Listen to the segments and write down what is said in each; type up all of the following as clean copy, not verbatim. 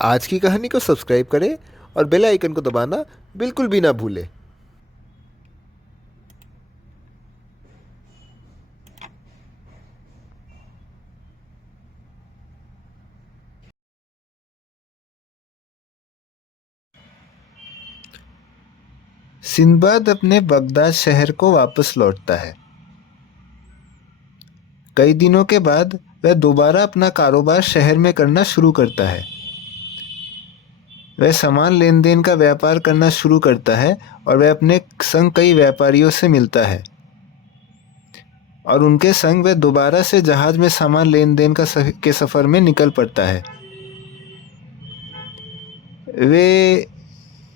आज की कहानी को सब्सक्राइब करें और बेल आइकन को दबाना बिल्कुल भी ना भूलें। सिंदबाद अपने बगदाद शहर को वापस लौटता है। कई दिनों के बाद वह दोबारा अपना कारोबार शहर में करना शुरू करता है। वह सामान लेन देन का व्यापार करना शुरू करता है और वह अपने संग कई व्यापारियों से मिलता है और उनके संग वह दोबारा से जहाज में सामान लेन देन के सफ़र में निकल पड़ता है। वे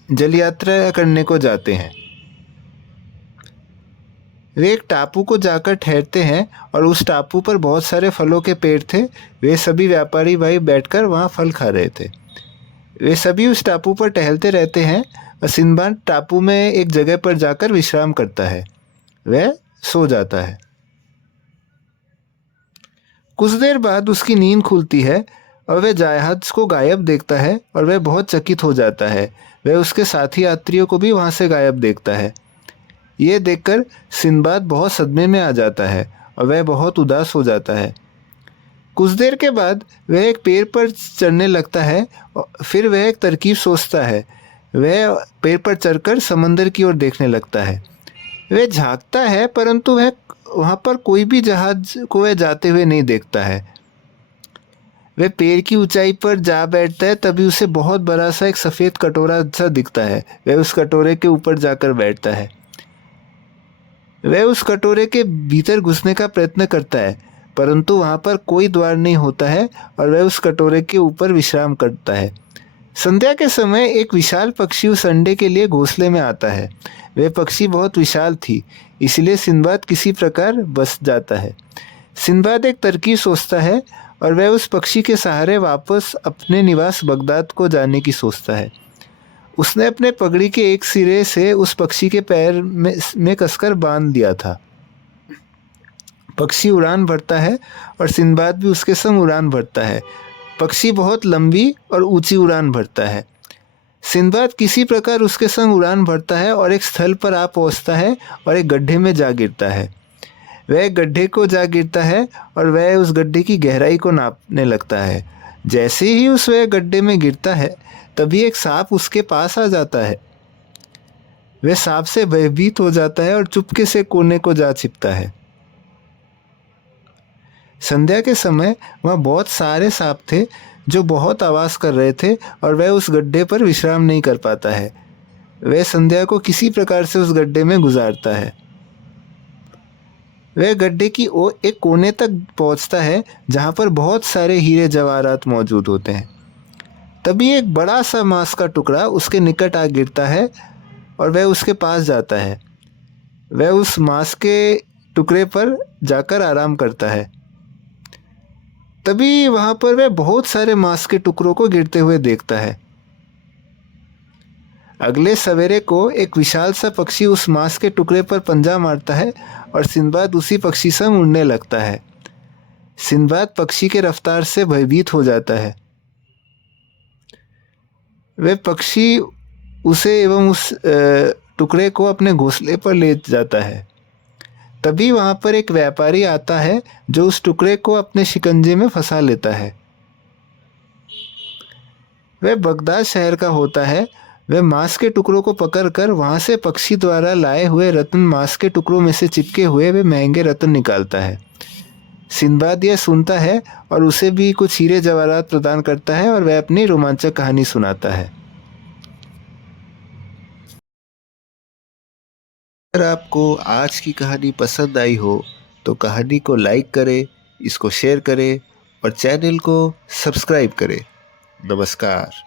जल यात्रा करने को जाते हैं। वे एक टापू को जाकर ठहरते हैं और उस टापू पर बहुत सारे फलों के पेड़ थे। वे सभी व्यापारी भाई बैठकर वहाँ फल खा रहे थे। वे सभी उस टापू पर टहलते रहते हैं और सिंदबाद टापू में एक जगह पर जाकर विश्राम करता है। वह सो जाता है। कुछ देर बाद उसकी नींद खुलती है और वह जहाज को गायब देखता है और वह बहुत चकित हो जाता है। वह उसके साथी यात्रियों को भी वहाँ से गायब देखता है। ये देखकर सिंदबाद बहुत सदमे में आ जाता है और वह बहुत उदास हो जाता है। कुछ देर के बाद वह एक पेड़ पर चढ़ने लगता है और फिर वह एक तरकीब सोचता है। वह पेड़ पर चढ़कर समंदर की ओर देखने लगता है। वह झांकता है परंतु वह वहाँ पर कोई भी जहाज को वह जाते हुए नहीं देखता है। वह पेड़ की ऊंचाई पर जा बैठता है, तभी उसे बहुत बड़ा सा एक सफ़ेद कटोरा सा दिखता है। वह उस कटोरे के ऊपर जाकर बैठता है। वह उस कटोरे के भीतर घुसने का प्रयत्न करता है परंतु वहाँ पर कोई द्वार नहीं होता है और वह उस कटोरे के ऊपर विश्राम करता है। संध्या के समय एक विशाल पक्षी उस अंडे के लिए घोंसले में आता है। वह पक्षी बहुत विशाल थी, इसलिए सिंदबाद किसी प्रकार बच जाता है। सिंदबाद एक तरकीब सोचता है और वह उस पक्षी के सहारे वापस अपने निवास बगदाद को जाने की सोचता है। उसने अपने पगड़ी के एक सिरे से उस पक्षी के पैर में कसकर बांध दिया था। पक्षी उड़ान भरता है और सिंदबाद भी उसके संग उड़ान भरता है। पक्षी बहुत लंबी और ऊंची उड़ान भरता है। सिंदबाद किसी प्रकार उसके संग उड़ान भरता है और एक स्थल पर आ पहुंचता है और एक गड्ढे में जा गिरता है। वह गड्ढे को जा गिरता है और वह उस गड्ढे की गहराई को नापने लगता है। जैसे ही वह गड्ढे में गिरता है तभी एक सांप उसके पास आ जाता है। वह सांप से भयभीत हो जाता है और चुपके से कोने को जा छिपता है। संध्या के समय वहाँ बहुत सारे सांप थे जो बहुत आवाज़ कर रहे थे और वह उस गड्ढे पर विश्राम नहीं कर पाता है। वह संध्या को किसी प्रकार से उस गड्ढे में गुजारता है। वह गड्ढे की ओर एक कोने तक पहुँचता है जहाँ पर बहुत सारे हीरे जवाहरात मौजूद होते हैं। तभी एक बड़ा सा मांस का टुकड़ा उसके निकट आ गिरता है और वह उसके पास जाता है। वह उस मांस के टुकड़े पर जाकर आराम करता है। तभी वहाँ पर वह बहुत सारे मांस के टुकड़ों को गिरते हुए देखता है। अगले सवेरे को एक विशाल सा पक्षी उस मांस के टुकड़े पर पंजा मारता है और सिंदबाद उसी पक्षी से उड़ने लगता है। सिंदबाद पक्षी के रफ्तार से भयभीत हो जाता है। वह पक्षी उसे एवं उस टुकड़े को अपने घोंसले पर ले जाता है। तभी वहाँ पर एक व्यापारी आता है जो उस टुकड़े को अपने शिकंजे में फंसा लेता है। वह बगदाद शहर का होता है। वह मांस के टुकड़ों को पकड़कर वहाँ से पक्षी द्वारा लाए हुए रत्न मांस के टुकड़ों में से चिपके हुए वे महंगे रत्न निकालता है। सिंदबाद यह सुनता है और उसे भी कुछ हीरे जवाहरात प्रदान करता है और वह अपनी रोमांचक कहानी सुनाता है। अगर आपको आज की कहानी पसंद आई हो तो कहानी को लाइक करें, इसको शेयर करें और चैनल को सब्सक्राइब करें। नमस्कार।